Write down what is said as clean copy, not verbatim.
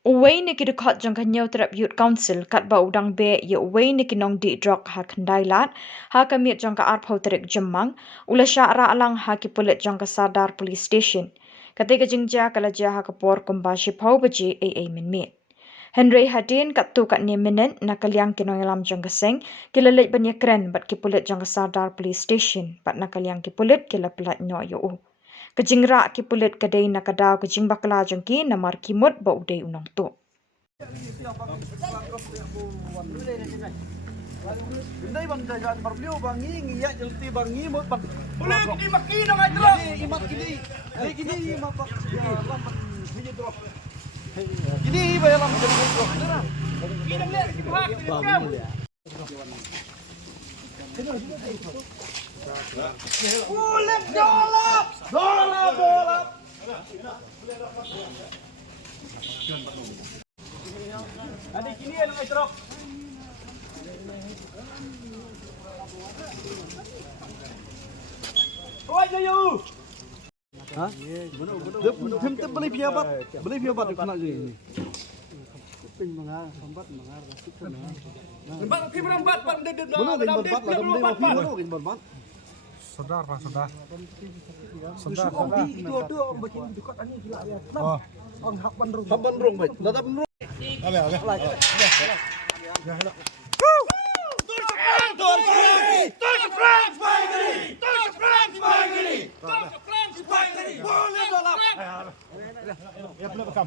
Uway ni kidukot jong kanyaw terap youth council kat ba udang be ye uway ni kinong di drok ha kendailat ha kamit jong ka arpau terik jemang ula sya ra alang ha ki Pulit jong ka sadar police station. Kate ka jingja kala ja ha Khubor kumba shipau baji AA minmit. Henry Hadin kat tu kat ni minit na kalyang kinong ilam jong kaseng kila leit banya kren bat ki Pulit jong ka sadar police station bat na kalyang ki Pulit kila pelat nyo yo. Kejingra ki Pulit kadai na kadaw kejing Bakla jong ki namar kimut ba udai Nongtuh. Hindi bang dagan barbio bangi ngiya jelti bangi mo pag ulit di makina nga dro imat gini gini mapak lam hini dro gini ba lam jelti dro kinang le hak kam ulit dolap adik kini yang dro Oi Jayu. Hah? Thêm tiếp beli piabat di kana ni. Ping mga sambat mga rasik kana. Bang pi berempat pan de de. Bono gin berempat la dum de pi bono gin berempat. Sedar. Itu ada orang baca dekat ani gila ya. Oh. Ang habandrong baik. Dadap bandrong. Ya. Boleh balap. Ya, boleh bekam.